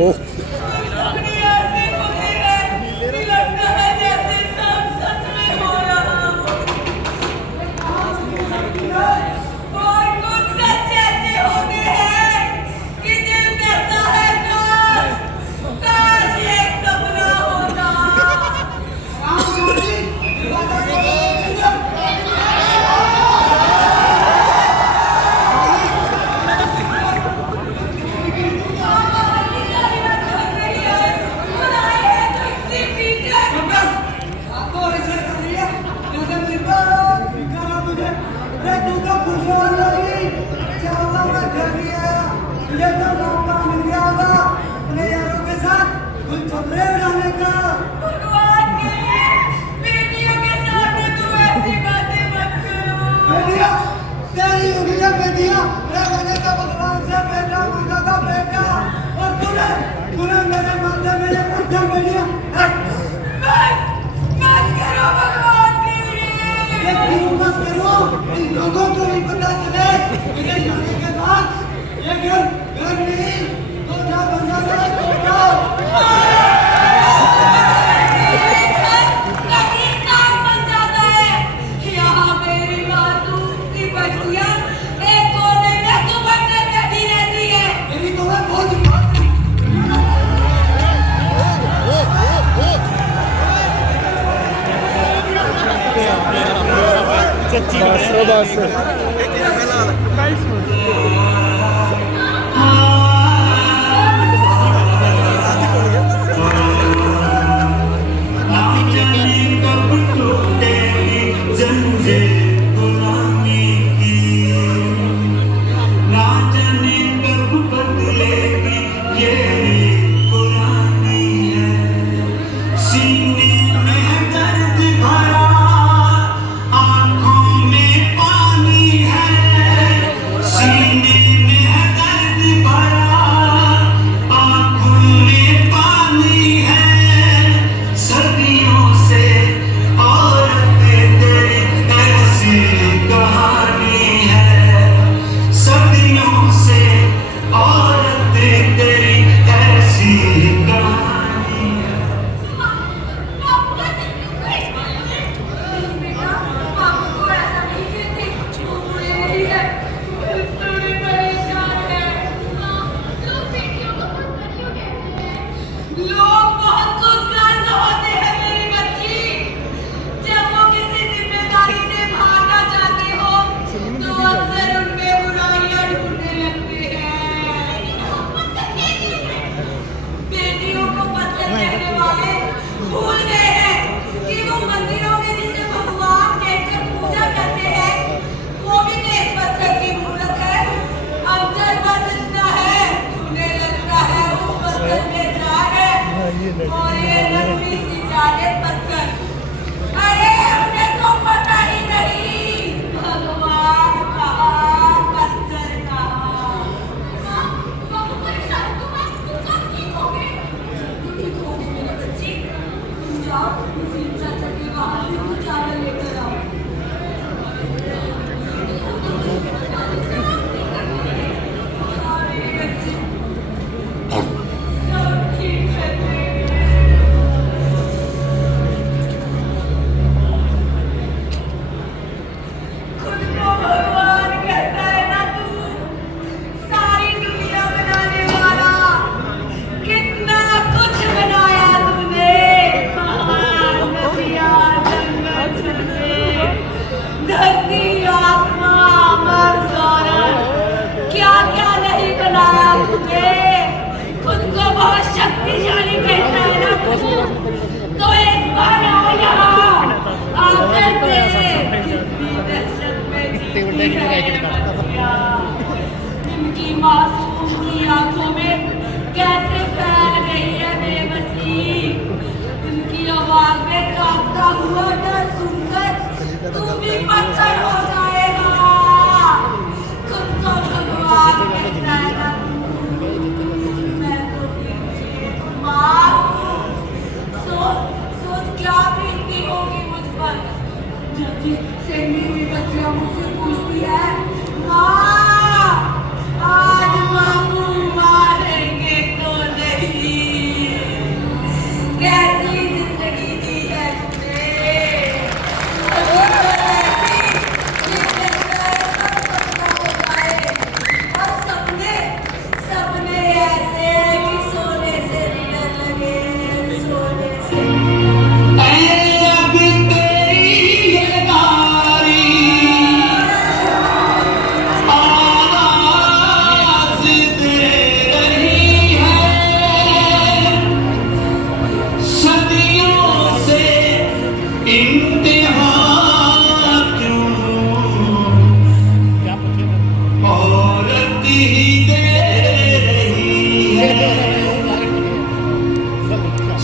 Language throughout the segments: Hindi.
ओह लोगों को भी पता चले मेरे जाने के बाद ये घर नहीं तो क्या बन जाता है तो क्या कब्रिस्तान बन जाता है। यहाँ मेरी मासूम सी बच्चियाँ एक कोने में दुबक कर बैठी रहती है। मेरी तो मैं बहुत बस और ये लंबी सी जाने पत्थर, अरे हमने तो पता ही नहीं भगवान कहाँ पत्थर कहाँ। बाबू परेशान तुम कब ठीक होगे? तुम ठीक होगे मेरी बच्ची, तुम जाओ मुस्लिम चाचा के वहाँ से कुछ चावल लेकर आओ। इनकी मासूम सी आंखों में कैसे फैल गई है बेबसी। इनकी आवाज में कांपता हुआ डर सुनकर तू भी पत्थर हो जाएगा। खुद को भगवान कहता है ना, मैं तो फिर माँ सोच क्या बीतती होगी मुझ पर जब से मेरी बच्चियां मुझसे पूछती है, माँ आज मामू मारेंगे तो नहीं ही दे रही है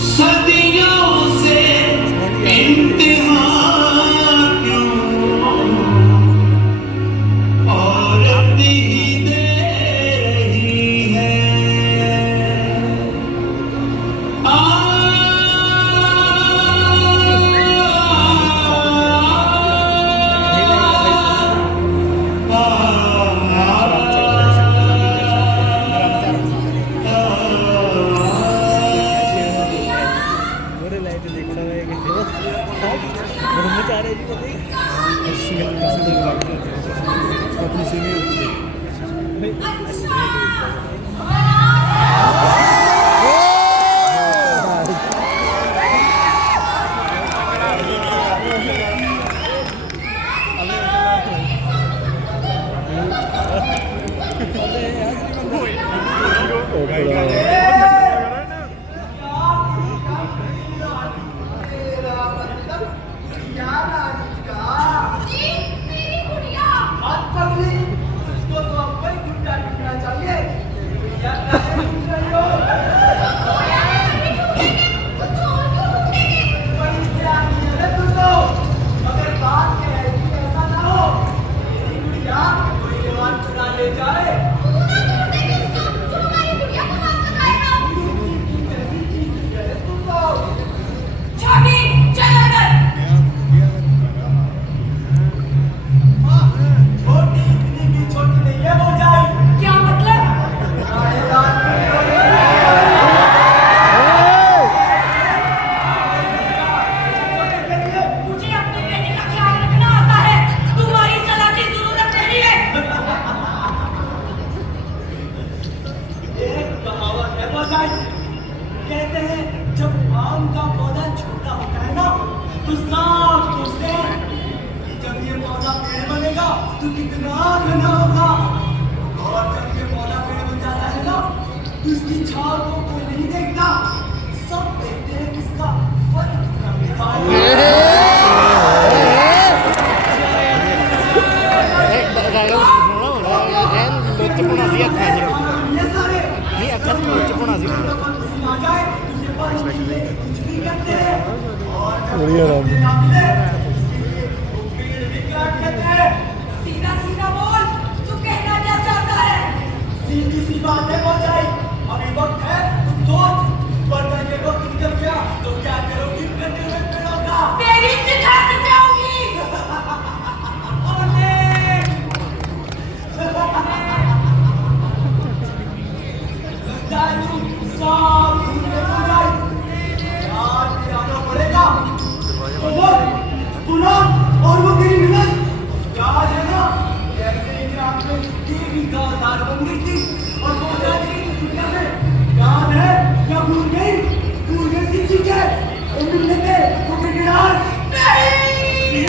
सदियों से इंतहा क्यों औरत ही दे रही है कहते हैं जब आम का पौधा छोटा होता है ना तो सब सोचते हैं कि जब ये पौधा पेड़ बनेगा तो कितना घना होगा और जब ये पौधा पेड़ बन जाता है ना तो इसकी छाल को कोई नहीं देखता सब देखते हैं किसका फल कितना मीठा सीधा सीधा बोल तू कहना क्या चाहता है सीधी सी बात है बोझाई अभी वक्त है तुम सोच वरना ये वक्त निकल गया तो क्या करोगी कटे हुए पेड़ों का मेरी चिता से जाओगी और वो तेरी मिलत याद है ना कैसे कि आपने टीवी का दार बन गई थी और वो जाती थी दुनिया में याद है क्या भूल गई थी चीजें वो मिलते वो गिरगिटार नहीं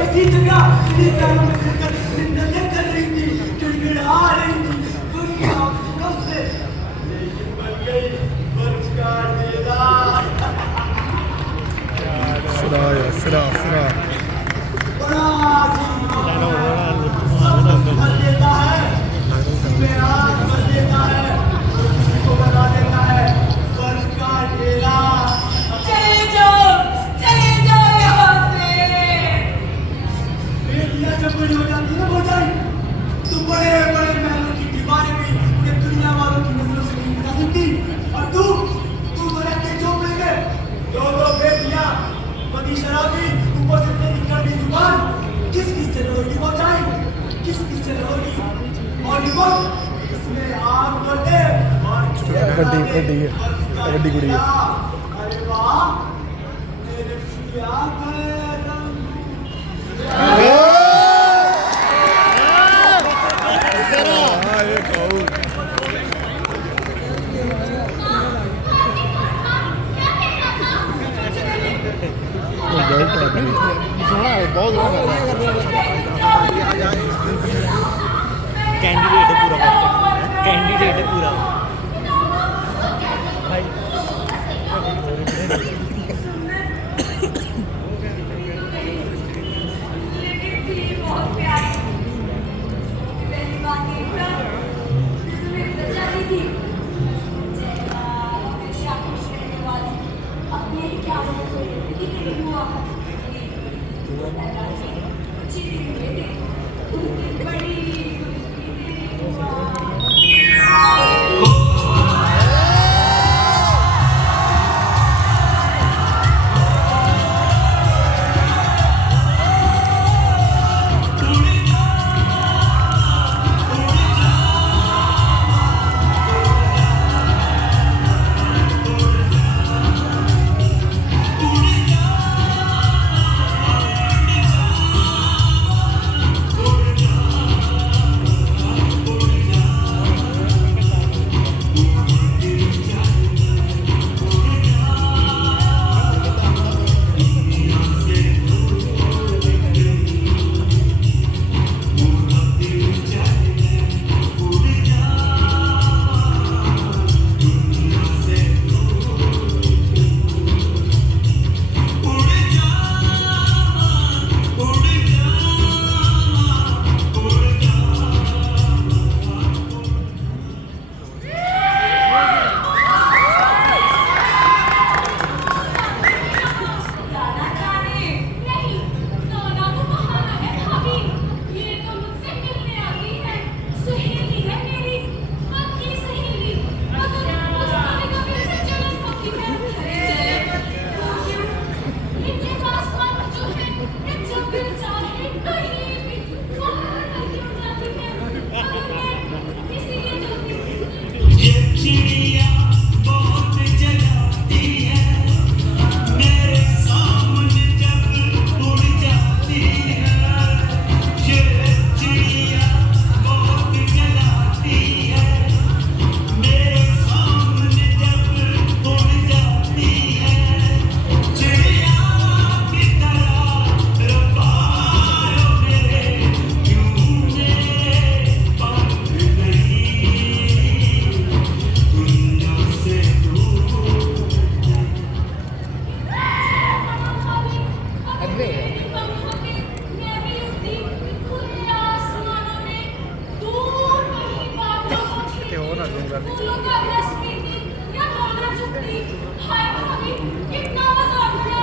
इसी जगह इन्हीं कानों में रहकर मिन्नतें कर रही थी गिड़गिड़ा रही थी दुनिया कब से लेकिन बन गई बर्फ का ढेला सिरा शराबी ऊपर से तेरी कड़वी जुबान किस से रोगी पहुंचाई किस से रोगी और ये वक्त इसमें आग बढ़े और बड़ी गुड़ी है अरे वाह मेरे पिया कैंडिडेट है पूरा कैंडिडेट है पूरा भाई के हो ना दूंगा फूलों का रस पीती या गाना चुपती। हाय भाभी, कितना मजा आता है।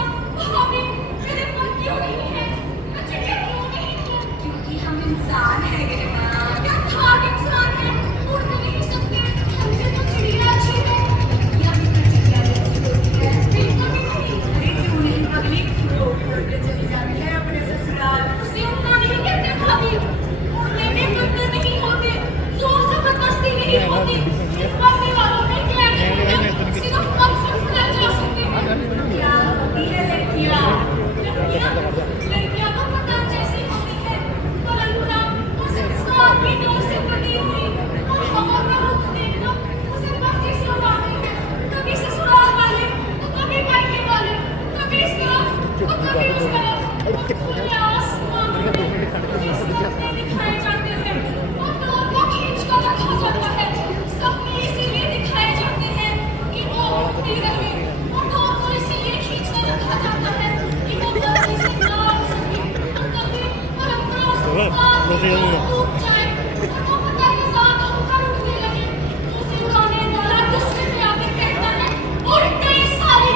भाभी, मेरे पर क्यों नहीं है? मैं चिड़िया क्यों नहीं है? क्योंकि हम इंसान हैं गिरना। क्या खाक इंसान है? उड़ भी नहीं सकते। हमसे तो चिड़िया अच्छी है। या भी तो चिड़िया जैसी होती है। बिल्कुल भी नहीं। अरे क्यों नहीं पगली? वो उड़ के चली जाती है अपने ससुराल। उसे उड़ना नहीं कहते भाभी। उड़ने में बंदर नहीं होते। जोर जबरदस्ती नहीं होती। मरने वालों में क्या है? सिर्फ कंफर्ट कर जा सकते हैं। क्या होती है लड़कियां? लड़कियां तो पतंग जैसी होती है, परंतु वो संस्कार की डोर से बंधी हुई और हवा का रुख देख लो, उसे मर्जी से उड़ाते हैं। कभी ससुराल वाले, तो कभी मायके वाले, कभी इस तरफ, तो कभी उस तरफ। खुले आसमान में सपने दिखाए जाते हैं और डोर को खींच कर रखा जाता है। सपने इसीलिए दिखाए जाते हैं कि वो उड़ती रहे और डोर को इसीलिए खींच कर रखा जाता है कि वो मर्जी से ना उड़ सके। कभी परंपरा संस्कार टूट जाए और वो पता नहीं ज़्यादा होकर उड़ने लगे। उसे उड़ाने वाला गुस्से में आकर कहता है, उड़ गई साली।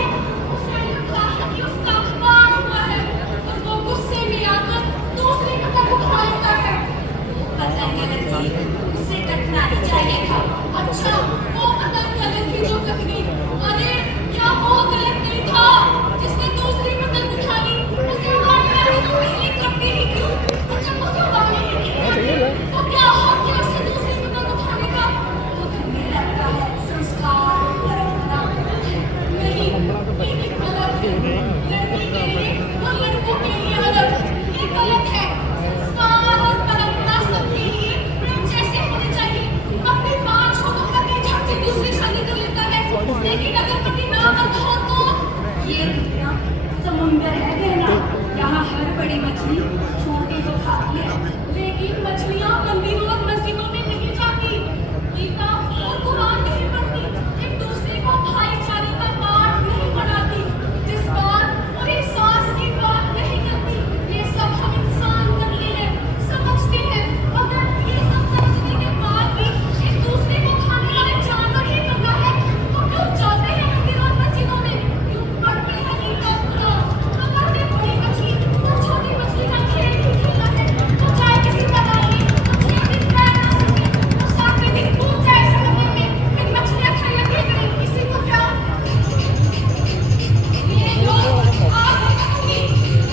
उसे लगता है कि उसका अपमान हुआ है और वो गुस्से में आकर दूसरी पतंग उठा लेता है। वो पतंग गलत थी, उसे कटना नहीं चाहिए था। अच्छा, वो पतंग गलत थी जो कट गई। अरे क्या वो गलत नहीं था जिसने दूसरी पतंग उठा ली? उसे उड़ाने वाली तो पहले कटती ही क्यों? और जब उसे उड़ाने ही नहीं आती, तो क्या हक है उसे दूसरी पतंग उठाने का? तो तुम्हें लगता है संस्कार और परंपरा गलत है? नहीं, ये गलत है। लड़की के लिए और लड़कों के लिए अलग, ये गलत है। संस्कार और परंपरा सबके लिए प्रेम जैसे होने चाहिए। अपनी माँ छोड़ो करके झट से दूसरी शादी कर लेता है, लेकिन अगर पति ना बंधा हो तो ये दुनिया समुंदर है कहना। यहाँ हर बड़ी मछली छोटी को खाती है, लेकिन मछलियाँ मंदिरों और मस्जिदों में नहीं जाती, गीता और कुरान नहीं पढ़ती, एक दूसरे को भाईचारे का पाठ नहीं पढ़ाती, जज्बात और एहसास की बात नहीं करती। ये सब हम इंसान करते हैं, समझते हैं। अगर ये सब समझने के बाद भी एक दूसरे को खाने वाले जानवर ही बनना है, तो क्यों जाते हैं मंदिरों और मस्जिदों में? क्यों पढ़ते हैं गीता कुरान? अगर ये बड़ी मछली और छोटी मछली का खेल ही खेलना है, तो चाहे किसी तालाब में मछलियाँ भी तैर ना सके, तो सातवें दिन कूद जाए समंदर में, फिर मछलियाँ खाया करें, किसी को क्या? ये लोग आग मछली।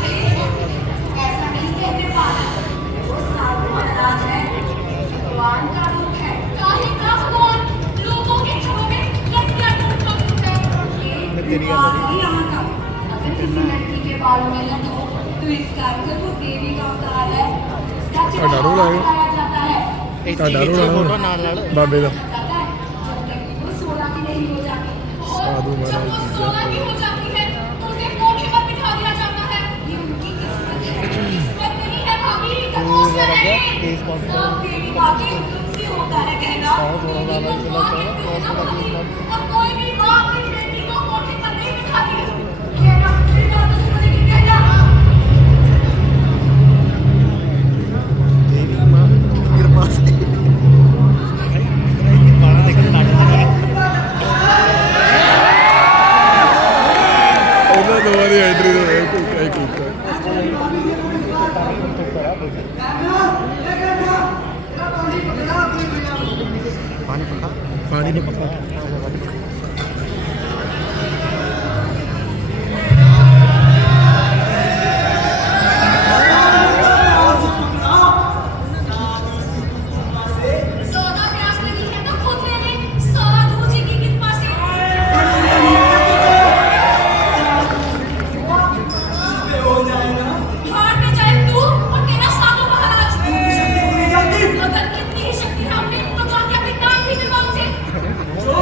अरे ऐसा नहीं कहते पागल, वो साधु महाराज है, भगवान का रूप है। काहे का भगवान? लोगों के घरों में लड़कियां ढूंढता फिरता है। ये रिवाज है यहाँ का। अगर किसी लड़की के बालों में लट हो तो इसका अर्थ वो देवी का अवतार है। इसका चिन्ह डारू लाओ। दिखाया जाता है। फोटो नाल बाबे का जाता है जब तक कि वो 16 की नहीं हो जाती, और साधु जब महाराज वो की 16 की हो जाती है तो उसे कोठे पर बिठा दिया जाता है। ये उनकी किस्मत है। किस्मत नहीं है भाभी, तपस्या है। सब देवी माँ के हुक्म से होता है कहना। देवी को माँ कहते हैं ना भाभी, और कोई भी माँ अपनी बेटी को कोठे पर नहीं बिठाती। कहना, फिर बात तो सुनेगी कहना। कृपा से बाड़ा देखो नाटक ਉਹਨਾਂ ਦੋਵਾਂ ਦੀ ਐਂਟਰੀ ਤੋਂ ਕੋਈ ਕੁੱਕਾ पानी पका ਪਾਣੀ ਨੂੰ ਪਕਾ सौदा प्यास लगी है तो खुद ले ले, साधु जी की कृपा से। हो जाएगा। भाड़ में जाए तू और तेरा साधु महाराज। शक्ति होनी जाती। अगर कितनी ही शक्ति है हमने तो जाके अपने नाम भी दिलवाओ से। जो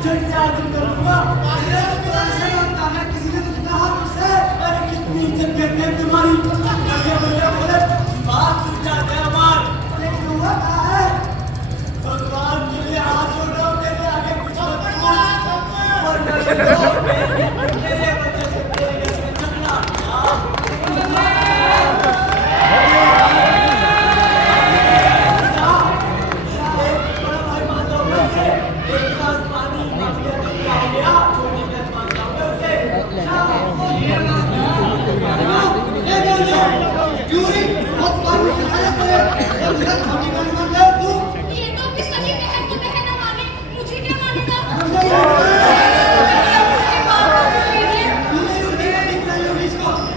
झट से आदम कर दूंगा। अरे ऐसे मत कहना, किसी ने तो कहा तुझसे, अरे कितनी इज्जत करते हैं तुम्हारी। बढ़िया बोले, बात सुन जाते हैं हमार। लेकिन हुआ क्या है? भगवान के लिए हाथ जोड़ रहा हूँ, मेरे आगे कुछ मत पूछ। वरना मेरे बच्चे से तेरे से झगड़ा। ये तो अपनी सगी बहन को बहन ना माने, मुझे क्या मानेगा?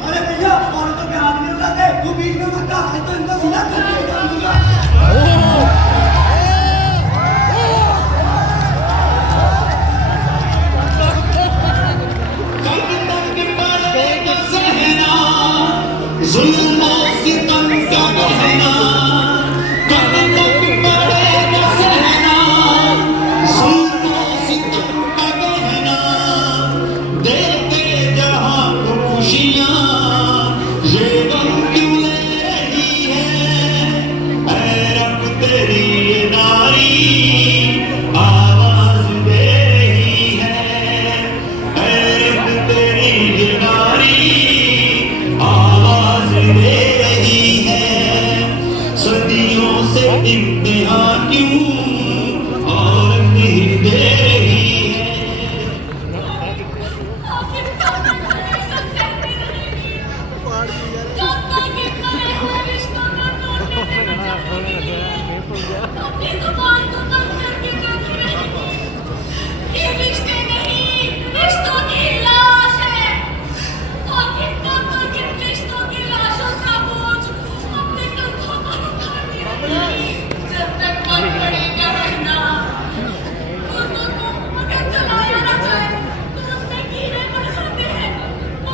अरे भैया, औरतों के हाथ नहीं उठाते, तू बीच में मत आ, नहीं तो इनको सीधा करके डाल दूंगा। इम्तिहान क्यों और नहीं दे रही है। आखिर कब तक ये सब सहते रहेंगे? कब तक इतना ये रिश्तों को तोड़ते रहेंगे? अपनी जुबान को बंद करके करती रहेंगी। ये रिश्ते नहीं, रिश्तों की लाश है। आखिर कब तक इन रिश्तों की लाशों का बोझ अपने कंधों पर उठाती रहेंगी? जब तक मन पड़ेगा रहना, दोनों को अगर चलाया ना जाए तो उसमें कीड़े पड़ जाते हैं,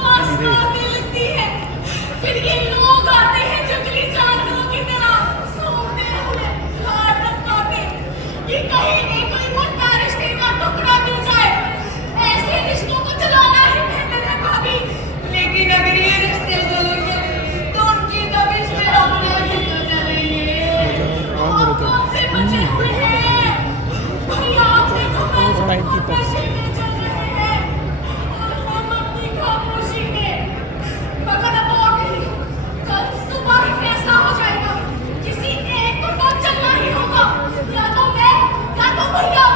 आग आने लगती है। फिर ये लोग आते हैं जंगली जानवरों की तरह सूंघते हुए, हाथ टपकाते कि कहीं नहीं कोई मुर्दा रिश्ते का टुकड़ा मिल जाए। ऐसे रिश्तों को चलाना ही बेहतर है भाभी। लेकिन अगर ये रिश्ते चलेंगे तो उनकी दबिश में अपने भी तो चलेंगे। आप कौन से बचे हुए हैं? भैया आप देखो नशे में चल रहे हैं और हम अपनी खामोशी में। मगर अब और नहीं, कल सुबह ही फैसला हो जाएगा। किसी एक को तो चलना ही होगा, या तो मैं या तो भैया।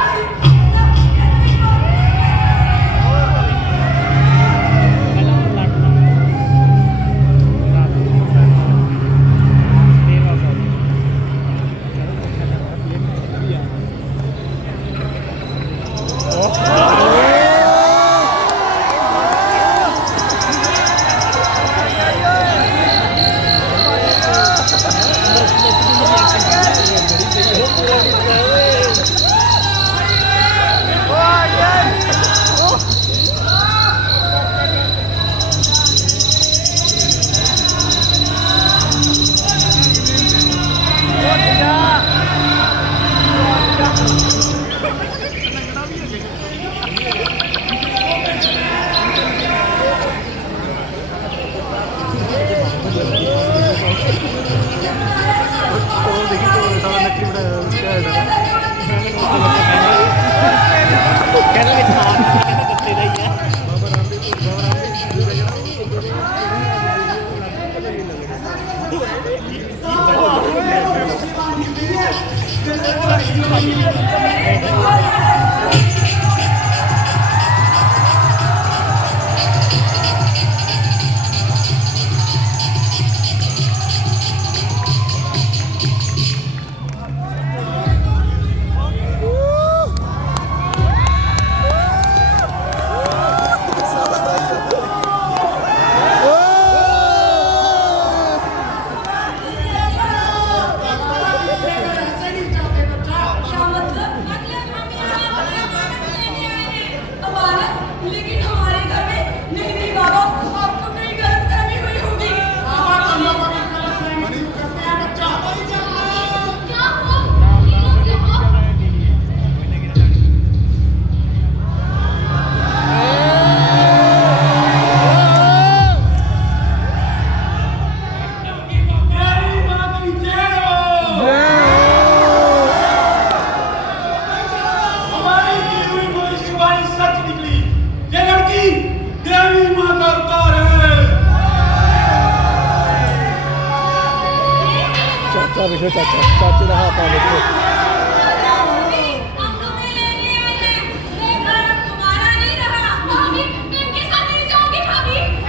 ਆ ਵੇਖੋ ਚਾਚੇ ਦਾ ਹੱਥ ਆ ਵੇਖੋ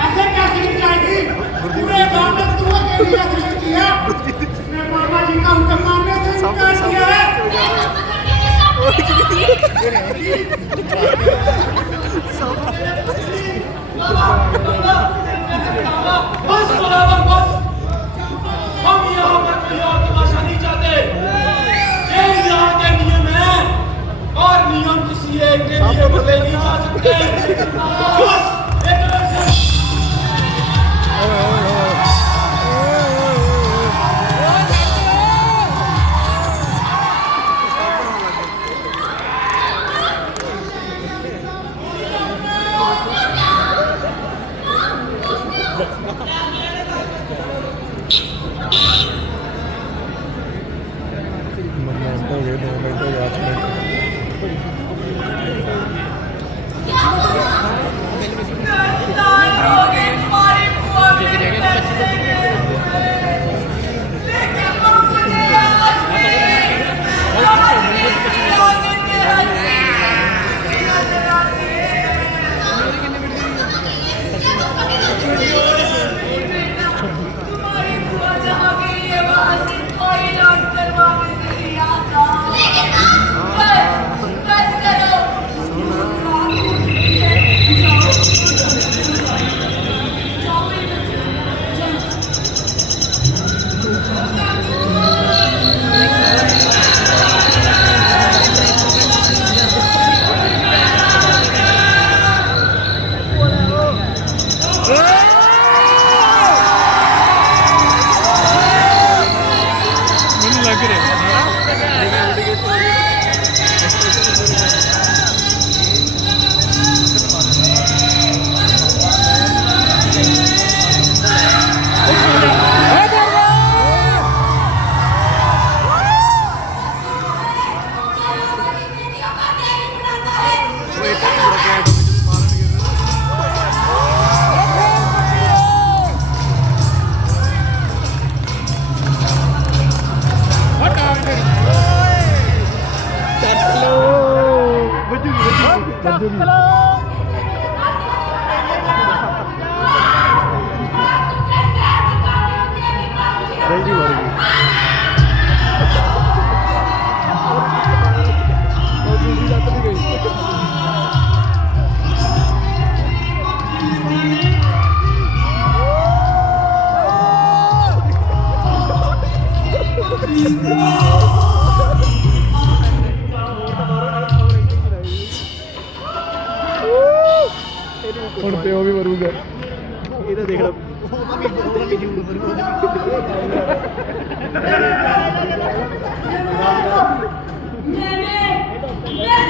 ऐसे कैसे नहीं जाएगी पूरे गांव में तू अकेली ऐसे किया मैं मामा जी का हुक्म मानने से इनकार किया है बस बराबर बस हम यहाँ पर कोई और तमाशा नहीं चाहते ये यहाँ के नियम है और नियम किसी एक के लिए बदले नहीं जा सकते बस एक तरह से मिनट हो गए 2 मिनट हो गए 8 मिनट ਹੁਣ ਪਿਓ ਵੀ ਮਰੂਗਾ ਇਹ ਤਾਂ ਦੇਖ ਲੈ ਉਹਦਾ ਵੀ ਜੂੜ मैंने